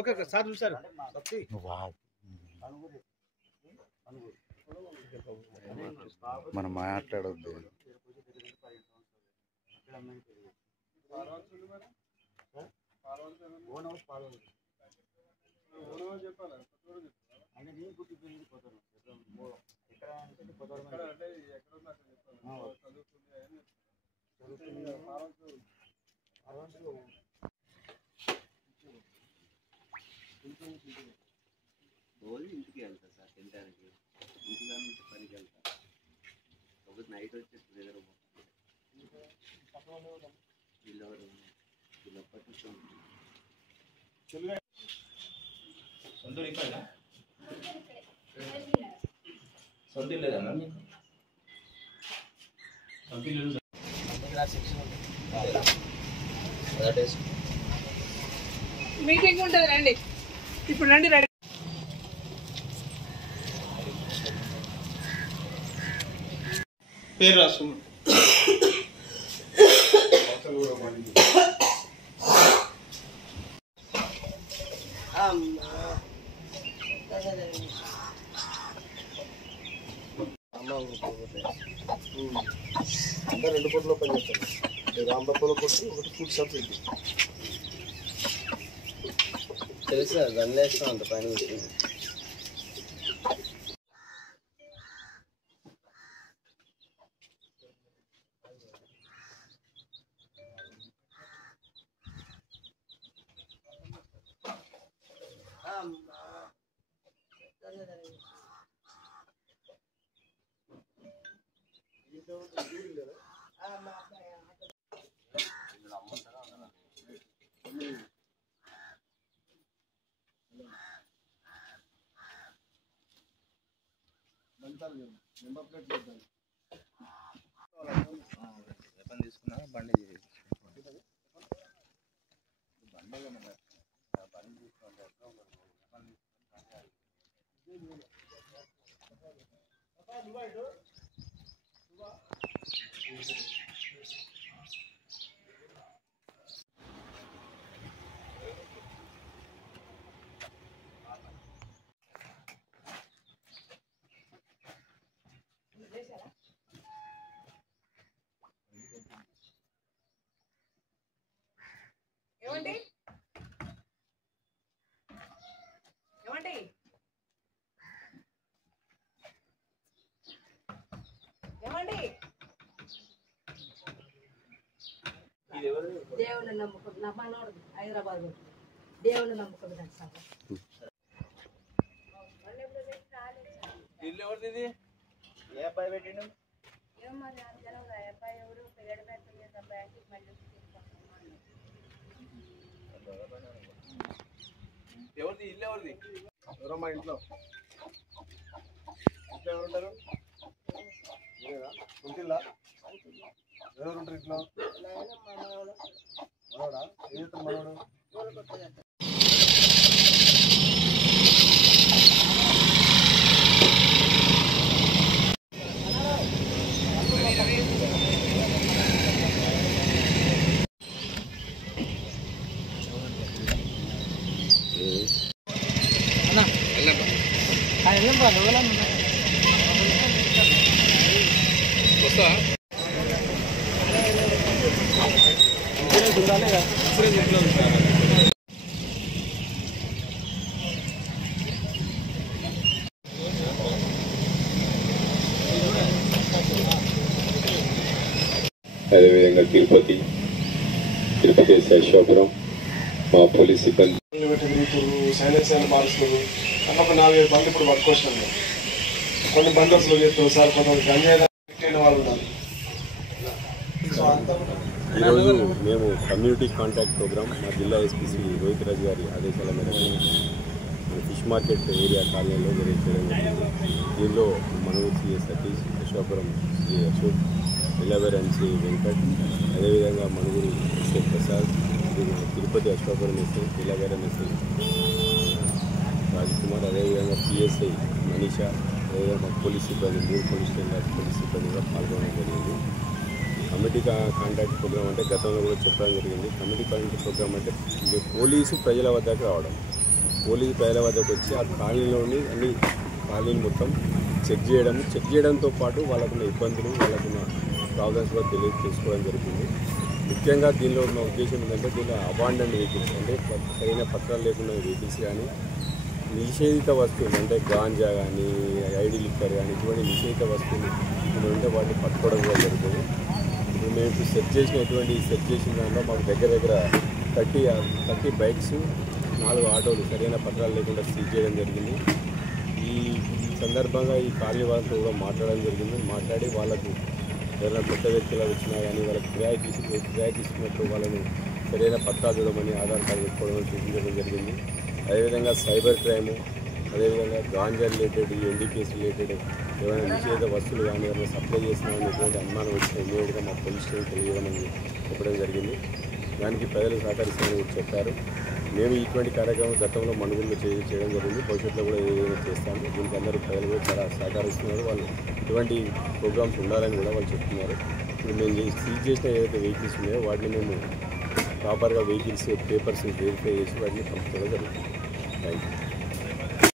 Okay sir చూసారు మనం మాట్లాడొద్దు. రోజు ఇంటికి వెళ్తా సార్ తినడానికి, ఇంటిగా నుంచి పనికి వెళ్తా. ఒకటి నైట్ వచ్చేసి దగ్గర వీళ్ళెవరు వీళ్ళొక్కటి సొంత లేదన్నా మీటింగ్ ఉంటుంది రండి, ఇప్పుడు రండి రెడీ. పేరు రాసుకున్నాం. ఇంకా 2 కోట్ల పని చేస్తాను. రాంబప్పలో కొట్టి ఒకటి ఫుడ్ షాప్ పెట్టి తెలుసు సార్, గన్లేస్తాం అంత పైన. తీసుకున్నా బండి ఏమండి ఏమండి ఏమండి దేవుని నమ్ముకుంటున్నా మనోడు హైదరాబాద్ దేవుని నమ్ముకుంటున్నాడు సార్. ఇల్లు ఎవరిది? ఏ అబ్బాయి పెట్టిండు? ఏం మరి జనవరి అబ్బాయి ఎవరు పెళ్ళి పెడుతుంది అబ్బాయి మళ్ళీ ఎవరిది ఇల్లు ఎవరిది? ఎవరో మా ఇంట్లో ఎవరు ఉంటారు? ఉంటిల్లా ఎవరు ఉంటారు ఇంట్లో? మనోడా? ఏం చేస్తాడు మనోడు? అదేవిధంగా తిరుపతి అశోకపురం మా పోలీస్ సిబ్బంది సైలెన్సర్ మారుస్తారు. అట్లా ఒక 4-5 బండ్లు ఇప్పుడు పట్టుకొచ్చినాం. కొన్ని బండర్స్లో చేస్తాం సార్, కొంతమంది గన్యైన వాళ్ళు ఉన్నారు. ఈరోజు మేము కమ్యూనిటీ కాంటాక్ట్ ప్రోగ్రామ్ మా జిల్లా ఎస్పీసీ రోహిత్ రాజు గారి ఆదేశాల మేరకు ఫిష్ మార్కెట్ ఏరియా కాలనీలో చేయడం జరిగింది. దీనిలో మనవచ్చి సతీష్, అశోకపురం శ్రీ అశోక్, ఎల్లవేర్ అండ్ శ్రీ వెంకట్, అదేవిధంగా మనుగురు ఎస్ఏ ప్రసాద్, తిరుపతి అశోకపురం ఎస్ఐ, ఎల్లవేర్ ఎస్ఐ రాజ్కుమార్, అదేవిధంగా పిఎస్ఐ మనీషా, అదేవిధంగా పోలీస్ సిబ్బంది 3 పోలీస్ స్టేషన్ పోలీస్ సిబ్బందిగా పాల్గొనడం జరిగింది. కమిటీ కాంటాక్ట్ ప్రోగ్రామ్ అంటే గతంలో కూడా చెప్పడం జరిగింది. కమిటీ కాంటాక్ట్ ప్రోగ్రామ్ అంటే పోలీసు ప్రజల వద్దకు రావడం, పోలీసు ప్రజల వద్దకు వచ్చి ఆ కాలనీలోని అన్ని కాలనీని మొత్తం చెక్ చేయడంతో పాటు వాళ్ళకున్న ఇబ్బందులు వాళ్ళకున్న ప్రాబ్లమ్స్ కూడా తెలుసుకోవడం జరిగింది. ముఖ్యంగా దీనిలో ఉన్న ఉద్దేశం ఏంటంటే దీనిలో అబాండెంట్ వెహికల్స్ అంటే సరైన పత్రాలు లేకుండా వెహికల్స్ కానీ నిషేధిత వస్తువులు అంటే గాంజా కానీ ఐడి లిక్కర్ కానీ ఇటువంటి నిషేధిత వస్తువులు ఉంటే వాటిని పట్టుకోవడం కూడా జరుగుతుంది. ఇప్పుడు మేము ఇప్పుడు సెట్ చేసిన దాంట్లో మాకు దగ్గర 30 బైక్స్ 4 ఆటోలు సరైన పత్రాలు లేకుండా సీజ్ చేయడం జరిగింది. ఈ సందర్భంగా ఈ కాలనీ వాళ్ళతో కూడా మాట్లాడడం జరిగింది. మాట్లాడి వాళ్ళకు ఎవరైనా కొత్త వ్యక్తులు వచ్చినా కానీ వాళ్ళకి కిరాయి తీసుకున్నప్పుడు వాళ్ళని సరైన పత్రాలు చూడమని ఆధార్ కార్డు పెట్టుకోవడం చూపించడం జరిగింది. అదేవిధంగా సైబర్ క్రైము, అదేవిధంగా గాంజా రిలేటెడ్ ఎన్డీపీఎస్ రిలేటెడ్ ఏమైనా నిషేధ వస్తువులు కానీ ఎవరైనా సప్లై చేస్తున్నామని ఎటువంటి అనుమానం వచ్చిన ఇమీడియట్గా మా పోలీస్ స్టేషన్ తెలియజేయమని చెప్పడం జరిగింది. దానికి ప్రజలు సహకరిస్తామని కూడా చెప్పారు. మేము ఇటువంటి కార్యక్రమం గతంలో మనుగోలు చేయడం జరిగింది. భవిష్యత్తులో కూడా ఏదైనా చేస్తాము. దీనికి అందరూ ప్రజలు కూడా చాలా సహకరిస్తున్నారు. వాళ్ళు ఇటువంటి ప్రోగ్రామ్స్ ఉండాలని కూడా వాళ్ళు చెప్తున్నారు. ఇప్పుడు మేము సీజ్ చేసిన ఏదైతే వెహికల్స్ ఉన్నాయో వాటిని మేము ప్రాపర్గా వెహికల్స్ పేపర్స్ వెరిఫై చేసి వాటిని పంపించడం జరుగుతుంది. Thank you.